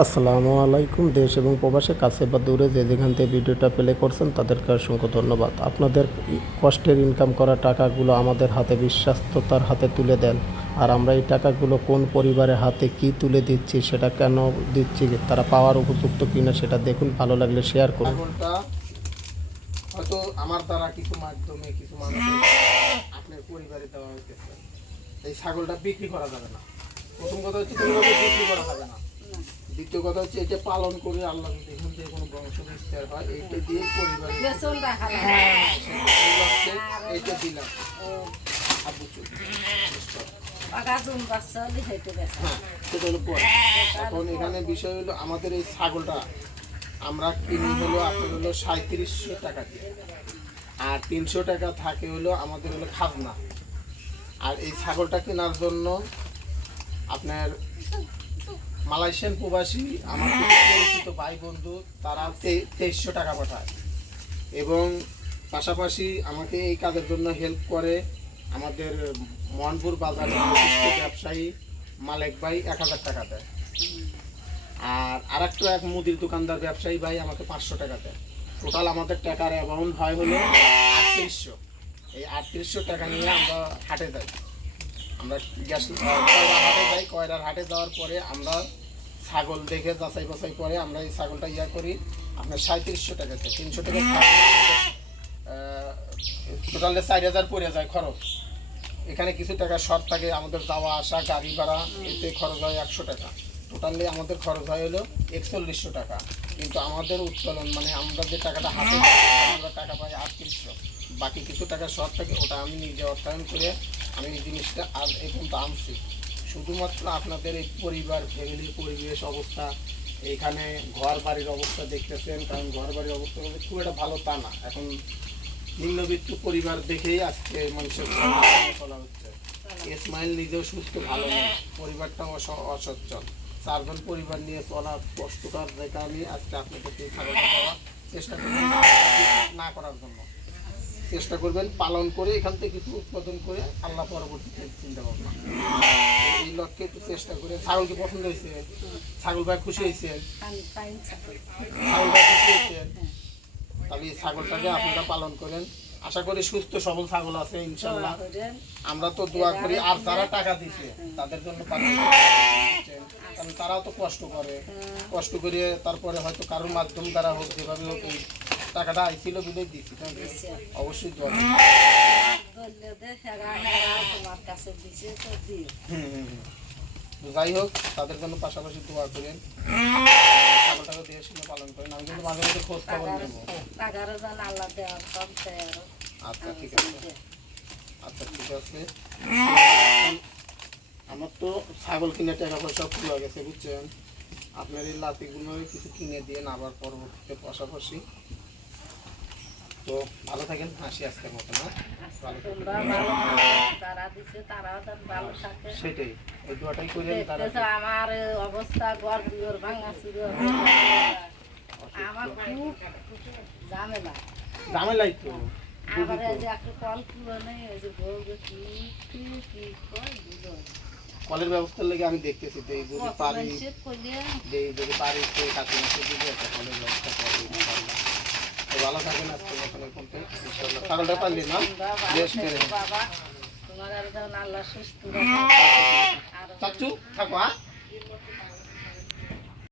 আসসালামু আলাইকুম, দেশ এবং প্রবাসে কাছে বা দূরে যে যেখান থেকে ভিডিওটা প্লে করছেন তাদেরকে অসংখ্য ধন্যবাদ। আপনাদের কষ্টের ইনকাম করা টাকাগুলো আমাদের হাতে বিশ্বাস্ততার হাতে তুলে দেন। আর আমরা এই টাকাগুলো কোন পরিবারের হাতে কি তুলে দিচ্ছি সেটা কেন দিচ্ছি, তারা পাওয়ার উপযুক্ত কিনা সেটা দেখুন, ভালো লাগলে শেয়ার করুন। ছাগলটা বিক্রি করা যাবে না। প্রথম কথা হচ্ছে দ্বিতীয় কথা হচ্ছে এটা পালন করে আল্লাহ যদি এখান থেকে কোনো বংশ বিস্তার হয় এইটা দিয়ে পরিবারে লক্ষ্যে এইটা দিলাম। আবু গেছে। হ্যাঁ এখন এখানে বিষয় হলো আমাদের এই ছাগলটা আমরা কিনি হলো আপনার হলো সাঁত্রিশশো টাকা দিয়ে। আর তিনশো টাকা থাকে হলো আমাদের হলো খাজনা। আর এই ছাগলটা কেনার জন্য আপনার মালয়েশিয়ান প্রবাসী, আমার পরিচিত ভাই বন্ধু, তারা তেইশশো টাকা পাঠায়। এবং পাশাপাশি আমাকে এই কাজের জন্য হেল্প করে। আমাদের মোহনপুর বাজারের ব্যবসায়ী মালেক ভাই এক হাজার টাকা দেয়। আর আরেকটা এক মুদির দোকানদার ব্যবসায়ী ভাই আমাকে পাঁচশো টাকা দেয়। টোটাল আমাদের টাকার অ্যামাউন্ট হয় হলো আটত্রিশশো। এই আটত্রিশশো টাকা নিয়ে আমরা হাটে যাই। আমরা গ্যাস হাটে যাই? কয়রার হাটে যাওয়ার পরে আমরা ছাগল দেখে যাচাই বাছাই করে আমরা এই ছাগলটা ইয়া করি, আপনার সাঁত্রিশশো টাকা দেয় তিনশো টাকা টোটালে চার হাজার পড়ে যায় খরচ। এখানে কিছু টাকা শর্ট থাকে, আমাদের যাওয়া আসা, গাড়ি ভাড়া, এতে খরচ হয় একশো টাকা। টোটালি আমাদের খরচ হয় হলো একচল্লিশশো টাকা। কিন্তু আমাদের উত্তোলন মানে আমরা যে টাকাটা হাতে আমরা টাকা পাই আটত্রিশশো। বাকি কিছু টাকা শর্ট থাকে, ওটা আমি নিজে অর্থায়ন করে আমি এই জিনিসটা আজ এই আনছি। শুধুমাত্র আপনাদের এই পরিবার ফ্যামিলির পরিবেশ অবস্থা এইখানে ঘর বাড়ির অবস্থা দেখতেছেন, কারণ ঘর বাড়ির অবস্থা খুব একটা ভালো তা না। এখন নিম্নবিত্ত পরিবার দেখেই আজকে মানুষের চলা হচ্ছে। ইসমাইল নিজেও সুস্থ, ভালো নেই পরিবারটাও অস- অসচ্ছল। চারজন পরিবার নিয়ে চলা কষ্টকর যে কারণে আজকে আপনাদেরকে খাবারটা চেষ্টা করবেন না করার জন্য। চেষ্টা করবেন পালন করে এখান থেকে কিছু উৎপাদন করে আল্লাহ পরবর্তীতে চিন্তা ভাবনা। এই লক্ষ্যে একটু চেষ্টা করে ছাগল কি পছন্দ হয়েছে? ছাগল ভাই খুশি পানি ছাগল ভাই খুশি হয়েছেন তাহলে এই ছাগলটাকে আপনারা পালন করেন। আশা করি সুস্থ, সবল ছাগল আছে ইনশাল্লাহ আমরা তো দোয়া করি, আর যারা টাকা দিছে তাদের জন্য কারণ তারাও তো কষ্ট করে। কষ্ট করে তারপরে হয়তো কারোর মাধ্যম দ্বারা হোক, যেভাবে হোক টাকাটা আইছিল বিলে অবশ্যই দোয়া দিছে। তো যাই হোক তাদের জন্য পাশাপাশি দোয়া করেন। ছাগলটাকে পালন করেন আমি কিন্তু মাঝে মাঝে খোঁজ খবর নেব। আচ্ছা ঠিক আছে আচ্ছা ঠিক আছে। আমার তো ছাগল কিনে টাকা পয়সা ফুলে গেছে বুঝছেন? আপনার এই লাতিগুলো কিছু কিনে দিয়ে আবার পরবর্তীতে পাশাপাশি তো ভালো থাকেন হাসি আজকের মতো না। সেটাই ওই দোয়াটাই আমার অবস্থা ঘর ভাঙা ছিল আমার খুব ঝামেলা। ঝামেলাই তো আবার যে একটা কল খুলো নেই ওই যে বউ কি কি কি কয় বুঝো কলের ব্যবস্থার লেগে আমি দেখতেছি তো এই যদি পারি যদি পারি কাছে যদি একটা কলের ব্যবস্থা করে দিই ইনশাআল্লাহ। তো ভালো থাকেন আজকে মতন এরকম ছাগলটা পারলি না? চাচ্ছু থাকো হ্যাঁ?